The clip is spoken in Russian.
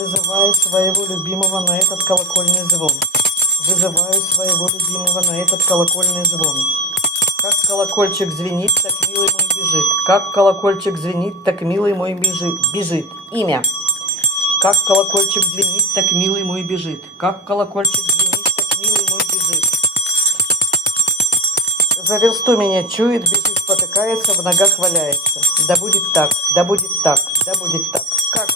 Вызываю своего любимого на этот колокольный звон. Вызываю своего любимого на этот колокольный звон. Как колокольчик звенит, так милый мой бежит. Как колокольчик звенит, так милый мой бежит. Имя. Как колокольчик звенит, так милый мой бежит. Как колокольчик звенит, так милый мой бежит. За версту меня чует, бежит, спотыкается, в ногах валяется. Да будет так, да будет так, да будет так. Как